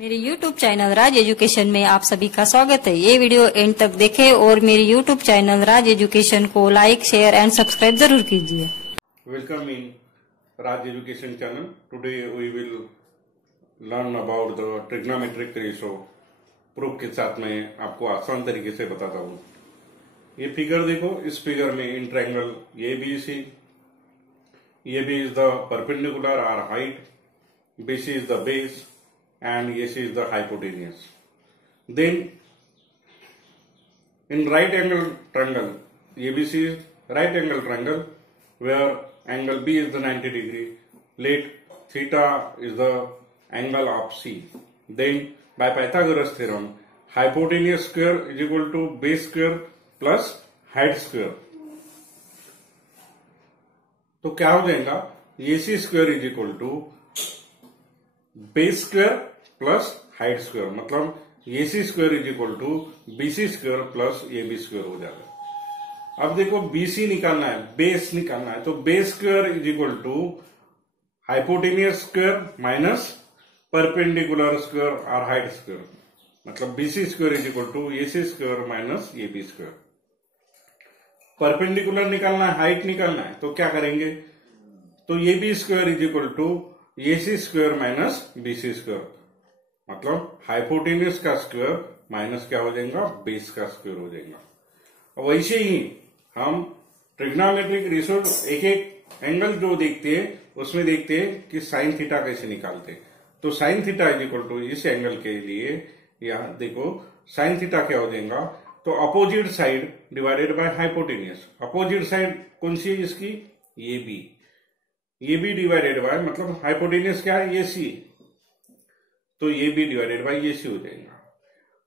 मेरे YouTube channel राज education में आप सभी का स्वागत है। ये वीडियो एंड तक देखें और मेरे YouTube चैनल राज एजुकेशन को लाइक, शेयर एंड सब्सक्राइब जरूर कीजिए। Welcome in Raj Education channel. Today we will learn about the trigonometric ratio. Proof के साथ मैं आपको आसान तरीके से बताता हूँ। ये फिगर देखो, इस फिगर में in triangle ABC, AB is the perpendicular or height, BC is the base and AC is the hypotenuse. Then in right angle triangle, ABC is right angle triangle where angle B is the 90 degree. Let theta is the angle of C. Then by Pythagoras theorem, hypotenuse square is equal to base square plus height square. तो क्या हो जाएगा? AC square is equal to base square plus height square, मतलब AC square is equal to BC square plus AB square हो जाएगा। अब देखो BC निकालना है, बेस निकालना है, तो base square is equal to hypotenuse square minus perpendicular square और हाइट स्क्वायर, मतलब BC square is equal to AC square minus AB square. Perpendicular निकालना है, हाइट निकालना है, तो क्या करेंगे? तो AB square is equal to AC square minus BC square, मतलब हाइपोटेन्यूस का स्क्वायर माइनस क्या हो जाएगा? बेस का स्क्वायर हो जाएगा। और वैसे ही हम ट्रिग्नोमेट्रिक रेशियो एक एक एंगल जो देखते हैं उसमें देखते हैं कि साइन थीटा कैसे निकालते हैं। तो sine theta is equal to इस एंगल के लिए यहाँ देखो साइन थीटा क्या हो जाएगा? तो opposite side divided by hypotenuse. Opposite side कौन सी है इसकी? AB डिवाइडेड बाय, मतलब हाइपोटेन्यूस क्या है? AC, तो AB डिवाइडेड बाय AC हो जाएगा।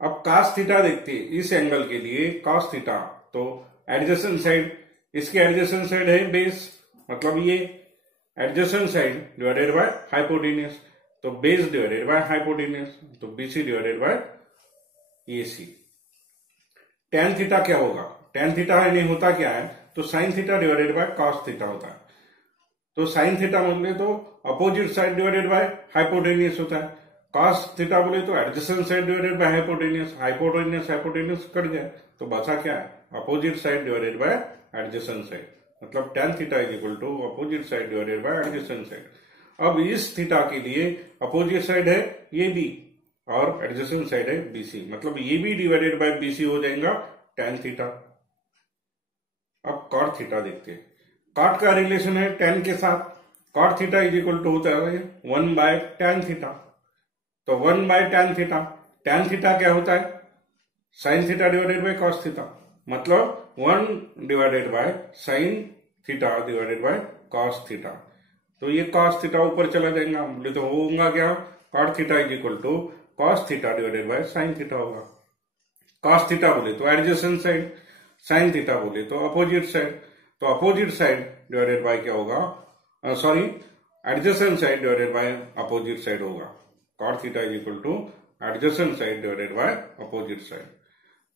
अब cos थीटा देखते हैं इस एंगल के लिए cos थीटा, तो एडजेसेंट साइड, इसके एडजेसेंट साइड है बेस, मतलब ये adjacent side divided by hypotenuse, तो बेस डिवाइडेड बाय हाइपोटेन्यूस, तो BC divided bye AC। tan theta क्या होगा? tan थीटा नहीं होता क्या है? तो sin theta divided by cos theta होता है। तो साइन थीटा बोले तो opposite side divided by hypotenuse होता है। कॉस थीटा बोले तो adjacent side divided by hypotenuse. Hypotenuse cut गया, तो बचा क्या है? Opposite side divided by adjacent side, मतलब tan theta is equal to opposite side divided by adjacent side. अब इस थीटा के लिए अपोजिट साइड है AB और एडजेसेंट साइड है BC, मतलब AB डिवाइडेड बाय BC हो जाएगा tan थीटा। अब cot थीटा देखते हैं। कॉट का रिलेशन है tan के साथ, cot theta is equal to होता है 1 बाय tan थीटा, तो 1 by tan theta. tan theta क्या होता है? Sine theta divided by cos theta, मतलब 1 divided by sine theta divided by cos theta. तो ये कॉस थीटा ऊपर चला जाएगा, बोले तो होगा क्या? Cot theta is equal to cos theta divided by sine theta होगा। कॉस थीटा बोले तो एडजेसेंट साइड, साइन थीटा बोले तो अपोजिट साइड, तो अपोजिट साइड डिवाइडेड बाय क्या होगा? Sorry, adjacent side divided by opposite side होगा। Cot theta is equal to adjacent side divided by opposite side,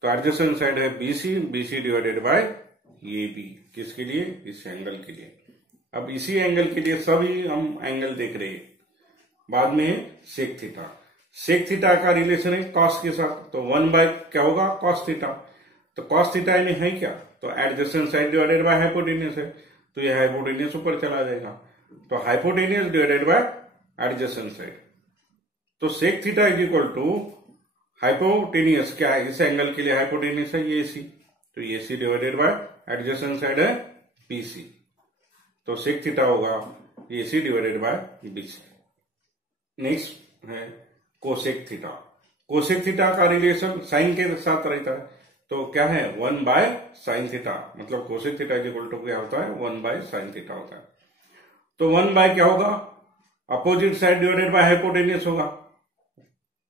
तो एडजेसेंट साइड है BC डिवाइडेड बाय AB, किसके लिए? इस एंगल के लिए। अब इसी एंगल के लिए सभी हम एंगल देख रहे हैं। बाद में सेक थीटा, सेक थीटा का रिलेशन है कॉस के साथ, तो 1 बाय क्या होगा? कॉस थीटा, तो कॉस थीटा में है क्या? तो adjacent side divided by hypotenuse है, तो ये हाइपोटेन्यूस ऊपर चला जाएगा, तो hypotenuse divided by adjacent side. तो sec theta is equal to hypotenuse क्या है? इस एंगल के लिए हाइपोटेन्यूस है AC, तो AC divided by adjacent side है BC, तो सेक थीटा होगा AC divided by BC। Next है कोसेक थीटा। कोसेक थीटा का रिलेशन साइन के साथ रहता है, तो क्या है? 1 बाय साइन थीटा, मतलब cosec theta is equal to क्या होता है? 1 बाय साइन थीटा होता है। तो 1 बाय क्या होगा? Opposite side divided by hypotenuse होगा,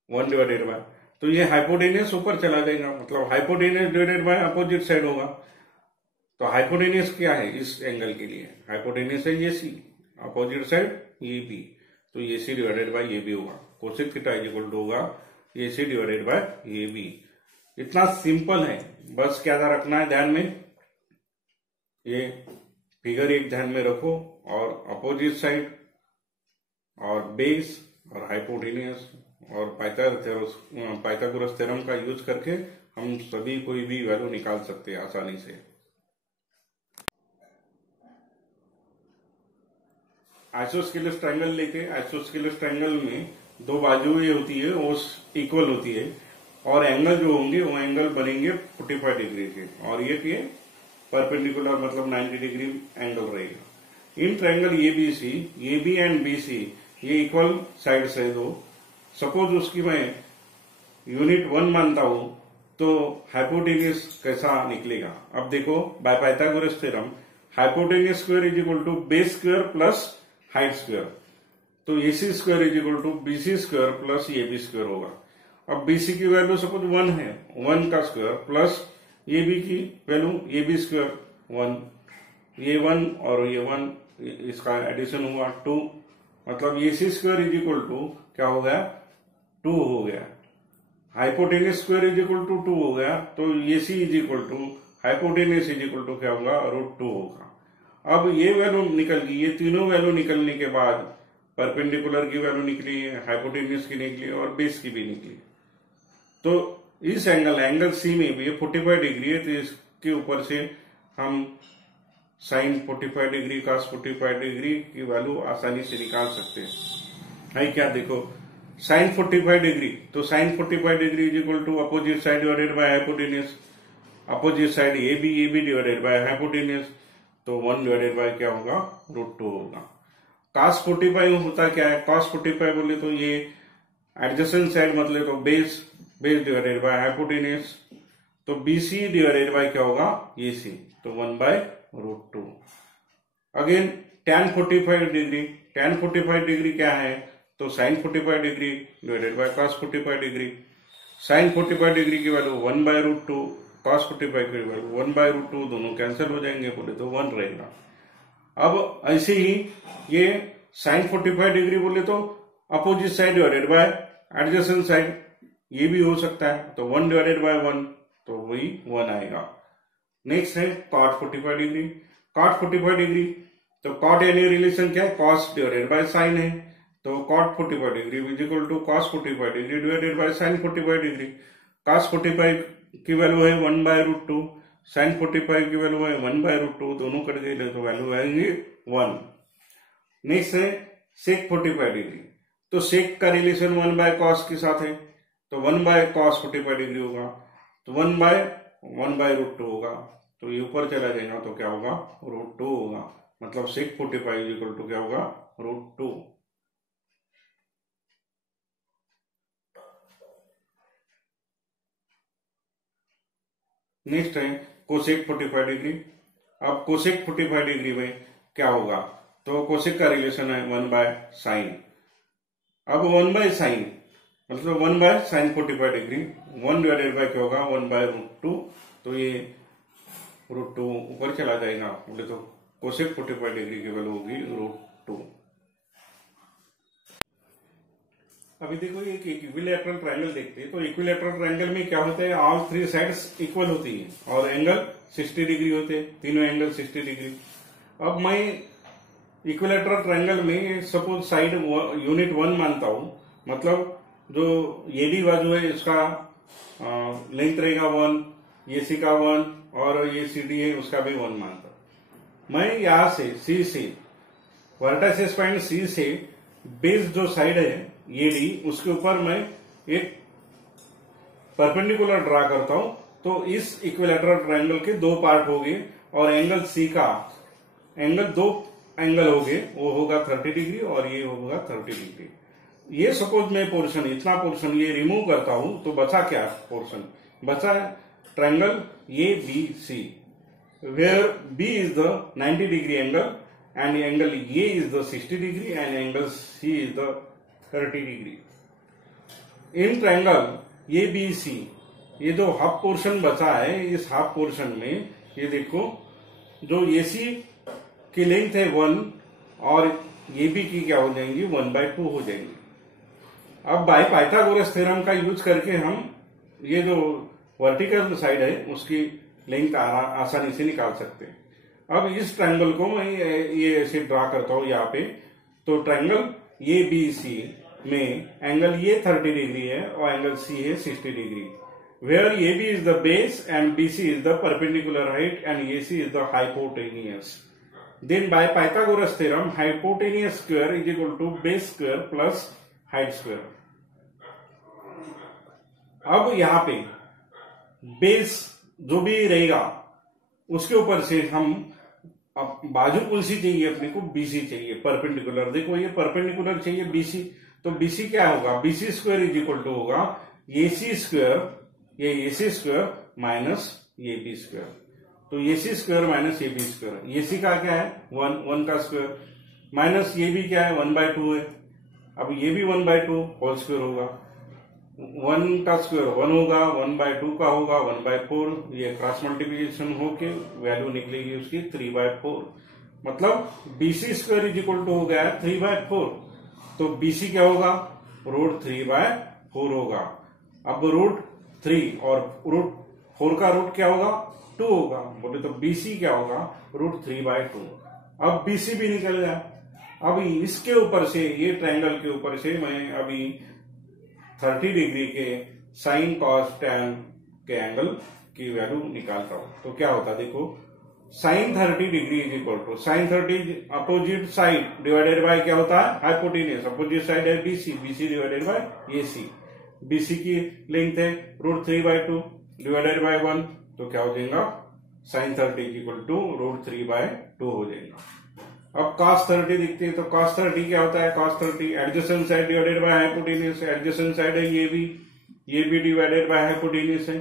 1 डिवाइडेड बाय, तो ये हाइपोटेन्यूस ऊपर चला जाएगा, मतलब hypotenuse divided by opposite side होगा। तो हाइपोटेन्यूस क्या है इस एंगल के लिए? हाइपोटेन्यूस है AC, अपोजिट साइड AB, तो AC डिवाइडेड बाय AB होगा। Cosec theta is equal to होगा AC डिवाइडेड बाय AB। इतना सिंपल है, बस क्या रखना है ध्यान में? ये फिगर एक ध्यान में रखो, और अपोजिट साइड और बेस और हाइपोटेन्यूस और पाइथागोरस थ्योरम का यूज करके हम सभी कोई भी वैल्यू निकाल सकते हैं आसानी से। आइसोस्केलस ट्रायंगल लेके, आइसोस्केलस ट्रायंगल में दो बाजुएं होती है वो इक्वल होती है और एंगल जो होंगे वो एंगल बनेंगे 45 डिग्री के, और ये परपेंडिकुलर मतलब 90 डिग्री एंगल रहेगा। In triangle ABC, AB and BC ये इक्वल साइड्स है दो। सपोज उसकी मैं यूनिट 1 मानता हूं तो हाइपोटेन्यूज कैसा निकलेगा। अब देखो, by Pythagoras theorem hypotenuse square is equal to base square plus height square, तो AC square is equal to BC square plus AB square होगा। अब बीसी की वैल्यू सपोज 1 है, 1 का स्क्वायर प्लस एबी की वैल्यू एबी स्क्वायर 1, ये 1 और ये 1 इसका एडिशन हुआ 2, मतलब AC square is equal to क्या हो गया 2 हो गया। Hypotenuse square is equal to 2 हो गया, तो AC is equal to hypotenuse is equal to क्या होगा √2 होगा। अब ये वैल्यू निकल गई, ये तीनों वैल्यू निकलने के बाद परपेंडिकुलर की वैल्यू निकली, हाइपोटेन्यूज की निकली और बेस की भी निकली। तो इस एंगल सी में भी 45 डिग्री है, तो इसके ऊपर से हम साइन 45 डिग्री cos 45 डिग्री की वैल्यू आसानी से निकाल सकते हैं। है क्या, देखो साइन 45 डिग्री, तो sine 45 degree is equal to opposite side divided by hypotenuse, opposite side AB divided by hypotenuse, तो 1 डिवाइडेड बाय क्या होगा √2 होगा। cos 45 होता क्या है, cos 45 बोले तो ये एडजेसेंट साइड मतलब तो बेस डिवाइडेड बाय हाइपोटेन्यूज, तो बीसी डिवाइडेड बाय क्या होगा एसी, तो 1/√2। Again tan 45 degree, tan 45 degree क्या है, तो sine 45 degree divided by cos 45 degree, sine 45 degree की वैल्यू 1/√2, cos 45 की वैल्यू 1/√2, दोनों कैंसिल हो जाएंगे बोले तो 1 रहेगा। अब ऐसे ही ये साइन 45 डिग्री बोले तो opposite side divided by adjacent side, ये भी हो सकता है, तो 1 डिवाइडेड बाय 1, तो वही 1 आएगा। नेक्स्ट है cot 45 डिग्री, cot 45 डिग्री, तो cot यानी रिलेशन क्या है cos डिवाइडेड बाय साइन है, तो cot 45 degree is equal to cos 45 degree divided by sine 45 degree. cos 45 की वैल्यू है 1/√2, साइन 45 की वैल्यू है 1/√2, दोनों कट गए तो वैल्यू आएंगे 1। नेक्स्ट है sec 45 डिग्री, तो sec का रिलेशन 1/cos के साथ है, तो 1/cos 45 डिग्री होगा, तो 1/√2 होगा, तो ये ऊपर चला जाएगा तो क्या होगा √2 होगा, मतलब sec 45 इक्वल टू क्या होगा √2। नेक्स्ट है कोसेक 45 डिग्री। अब कोसेक 45 डिग्री में क्या होगा, तो कोसेक का रिलेशन है 1/sin। अब 1/sin मतलब 1/sin 45 डिग्री, 1 डिवाइडेड बाय क्या होगा 1/√2, तो ये √2 ऊपर चला जाएगा बोले तो कोसेक 45 डिग्री की वैल्यू होगी √2। अभी देखो ये इक्विलैटरल ट्रायंगल देखते हैं, तो इक्विलैटरल ट्रायंगल में क्या होता है, ऑल 3 साइड्स इक्वल होती है और एंगल 60 डिग्री होते हैं, तीनों एंगल 60 डिग्री। अब मैं इक्विलैटरल ट्रायंगल में सपोज साइड यूनिट 1 मानता हूं, मतलब जो एडी बाजू है इसका लेंथ रहेगा 1, एसी का 1 और ये सीडी है उसका भी 1 मानता हूं। मैं यहां से सी से वर्टिसेस पॉइंट सी से बेस जो साइड है एडी उसके ऊपर मैं एक परपेंडिकुलर ड्रा करता हूं, तो इस इक्विलैटरल ट्रायंगल के 2 पार्ट हो गए और एंगल सी का एंगल 2 एंगल हो गए, वो होगा 30 डिग्री और ये होगा 30 डिग्री। ये सपोज मैं पोर्शन इतना पोर्शन ये रिमूव करता हूं तो बचा क्या पोर्शन, बचा triangle A B C, where B is the 90 degree angle and angle A is the 60 degree and angle C is the 30 degree. In triangle A B C ये जो हाफ पोर्शन बचा है, इस हाफ पोर्शन में ये देखो जो AC की लेंथ है 1 और ए बी की क्या हो जाएंगी 1/2 हो जाएंगी। अब बाय पाइथागोरस थ्योरम का यूज करके हम ये जो वर्टिकल साइड है उसकी लेंथ आसानी से निकाल सकते हैं। अब इस ट्रायंगल को मैं ये ऐसे ड्रा करता हूं यहाँ पे, तो ट्रायंगल ए बी सी में एंगल ये 30 डिग्री है और एंगल सी है 60 degree, where A B is the base and B C is the perpendicular height and A C is the hypotenuse, then by Pythagoras theorem hypotenuse square is equal to base square plus height square. अब यहां पे base जो भी रहेगा उसके ऊपर से हम बाजू कौन सी चाहिए अपने को, बीसी चाहिए, परपेंडिकुलर। देखो ये परपेंडिकुलर चाहिए बीसी, तो बीसी क्या होगा, BC square is equal to होगा एसी स्क्वायर, ये AC square minus A B square, तो AC square minus A B square. AC का क्या है 1 का स्क्वायर, माइनस ए बी क्या है 1/2 है, अब ये भी 1/2 होल स्क्वायर होगा, 1 का स्क्वायर 1 होगा, 1/2 का होगा 1/4, ये क्रॉस मल्टीप्लिकेशन होके वैल्यू निकलेगी उसकी 3/4, मतलब BC square is equal to हो गया 3/4, तो बीसी क्या होगा √3/4 होगा। अब √3 और √4 का रूट क्या होगा 2 होगा, बोले तो बीसी क्या होगा √3/2। अब बीसी भी निकल गया। अभी इसके ऊपर से, ये ट्रायंगल के ऊपर से मैं अभी 30 डिग्री के साइन कॉस टैन के एंगल की वैल्यू निकालता हूं, तो क्या होता है देखो, sine 30 degree is equal to sine 30 opposite side divided by क्या होता है हाइपोटेनियस, अपोजिट साइड है BC, BC divided by AC, BC की लेंथ है √3/2 डिवाइडेड बाय 1, तो क्या हो जाएगा साइन 30 इज इक्वल टू √3/2 हो जाएगा। अब cos 30 दिखते हैं, तो cos 30 क्या होता है, cos 30 adjacent side divided by hypotenuse, adjacent side है ये भी डिवाइडेड बाय हाइपोटेनियस है,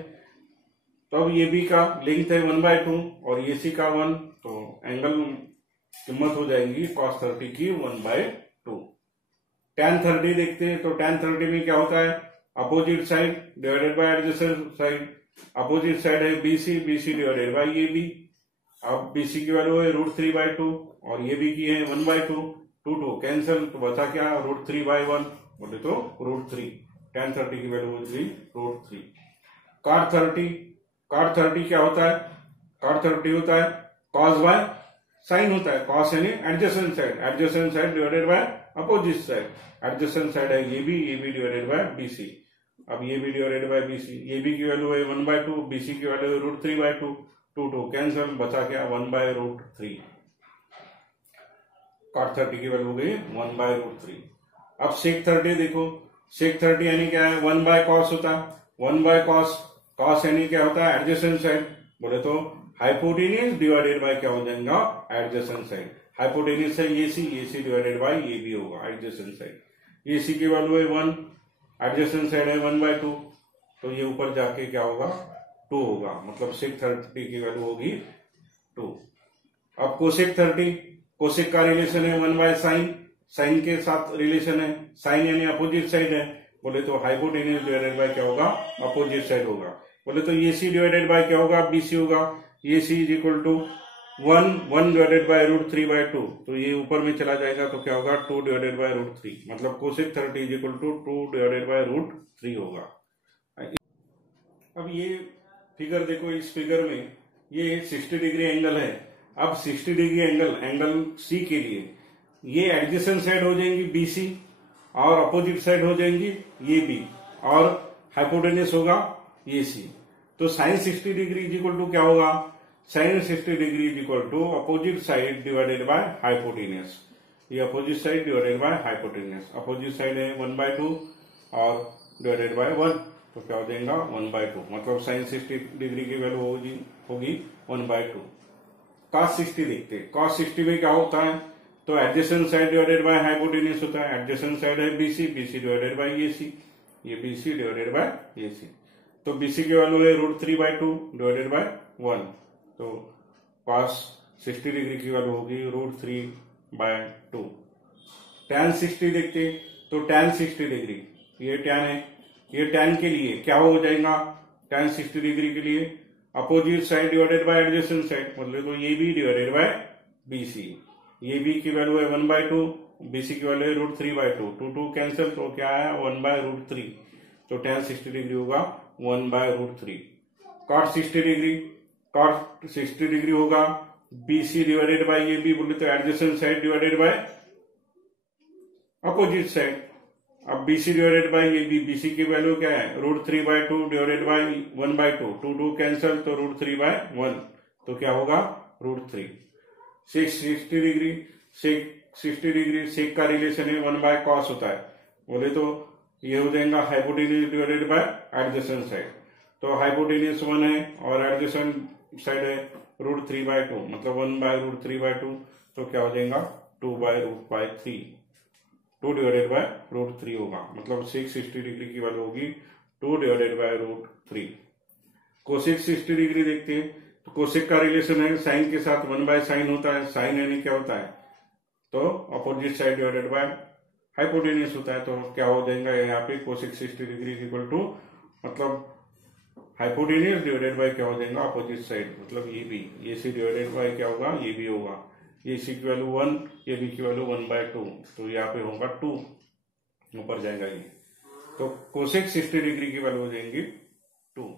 तो अब ये भी का लेंथ है 1/2 और ये सी का 1, तो एंगल कीमत हो जाएगी cos 30 की 1/2। tan 30 देखते हैं, तो tan 30 में क्या होता है opposite side divided by adjacent side, opposite side है बीसी, बीसी डिवाइडेड बाय ये भी, अब बीसी की वैल्यू है √3/2 और ये भी की है 1/2, 2 कैंसिल, तो बचा क्या √3/1, बोले तो √3, tan 30 की वैल्यू होगी √3। cot 30 क्या होता है, cot 30 होता है cos बाय साइन होता है, cos यानी adjacent side divided by opposite side, adjacent side है ये भी डिवाइडेड बाय बीसी, अब ये भी डिवाइडेड बाय बीसी, ये भी की वैल्यू है 1/2, बीसी की वैल्यू है √3/2, 2 कैंसिल, बचा क्या 1/√3, cot 30 की वैल्यू हो गई 1/√3। अब sec 30 देखो, sec 30 यानी क्या है 1/cos होता है, 1/cos, cos यानी क्या होता है एडजेसेंट साइड, बोले तो हाइपोटेनियस डिवाइडेड बाय क्या हो जाएगा एडजेसेंट साइड, हाइपोटेनियस है एसी डिवाइडेड बाय ये भी होगा एडजेसेंट साइड, एसी की वैल्यू है 1, एडजेसेंट साइड है 1/2, तो ये ऊपर जाके क्या होगा 2 होगा, मतलब sec 30 की वैल्यू होगी 2। अब cosec 30, कोसेक का रिलेशन है 1/sin, साइन के साथ रिलेशन है, साइन यानी अपोजिट साइड है, बोले तो हाइपोटेनियस डिवाइडेड बाय क्या होगा अपोजिट साइड होगा, बोले तो एसी डिवाइडेड बाय क्या होगा बीसी होगा, AC is equal to 1 divided by √3/2, तो ये ऊपर में चला जाएगा तो क्या होगा 2 डिवाइडेड बाय √3, मतलब cosec 30 is equal to 2 divided by √3 होगा। अब ये फिगर देखो, इस फिगर में ये 60 डिग्री एंगल है, अब 60 डिग्री एंगल सी के लिए ये एडजेसेंट साइड हो जाएंगी बीसी और अपोजिट साइड हो जाएंगी ये बी और हाइपोटेनियस होगा ये सी, तो sine 60 degree is equal to क्या होगा, sine 60 degree is equal to opposite side divided by hypotenuse, ये opposite side divided by hypotenuse, opposite side है 1/2 और डिवाइडेड बाय 1, तो क्या हो जाएगा 1/2, मतलब साइन 60 डिग्री की वैल्यू होगी 1/2। cos 60 देखते हैं, cos 60 में क्या होता है, तो adjacent side divided by hypotenuse होता है, एडजेसेंट साइड है BC, BC divided by AC, ये बीसी डिवाइडेड बाय एसी, तो बीसी की वैल्यू है √3/2 डिवाइडेड बाय 1, तो cos 60 डिग्री की वैल्यू होगी √3/2। tan 60 देखते हैं, तो tan 60 डिग्री ये tan है, ये tan के लिए क्या हो जाएगा, tan 60 डिग्री के लिए opposite side divided by adjacent side, मतलब तो ये भी डिवाइडेड बाय बीसी, ये बी की वैल्यू है 1/2, बीसी की वैल्यू है √3/2, 2 कैंसिल, तो क्या है 1/√3, तो tan 60 डिग्री होगा 1/√3। cot 60 डिग्री होगा बीसी डिवाइडेड बाय ये बी, बोले तो adjacent side divided by opposite side, अब BC divided by AB, BC की वैल्यू क्या है √3/2 डिवाइडेड बाई 1/2, 2 कैंसल तो √3/1, तो क्या होगा √3। 60 डिग्री सेक का रिलेशन है 1/cos होता है, बोले तो ये हो जाएगा hypotenuse divided by adjacent side. तो हाइपोटेन्यूज 1 है और एडजेसेंट साइड है √3/2, मतलब 1/√3/2, तो क्या हो जाएगा 2/√3, 2 डिवाइडेड बाय √3 होगा, मतलब 60 डिग्री की वैल्यू होगी 2 डिवाइडेड बाय √3। कोसेक 60 डिग्री देखते हैं, तो कोसेक का रिलेशन है साइन के साथ 1/sin होता है, साइन यानी क्या होता है तो opposite side divided by hypotenuse होता है, तो क्या हो जाएगा यहाँ पे कोसेक 60 डिग्री इक्वल टू, मतलब हाइपोटेन्यूज डिवाइडेड बाय क्या हो जाएगा अपोजिट साइड, मतलब ये भी AC डिवाइडेड बाय क्या होगा ये भी होगा, AC की वैल्यू 1, AB की वैल्यू 1/2, तो यहाँ पे होगा 2, ऊपर जाएगा ये, तो कोसेक 60 डिग्री की वैल्यू हो जाएंगी 2।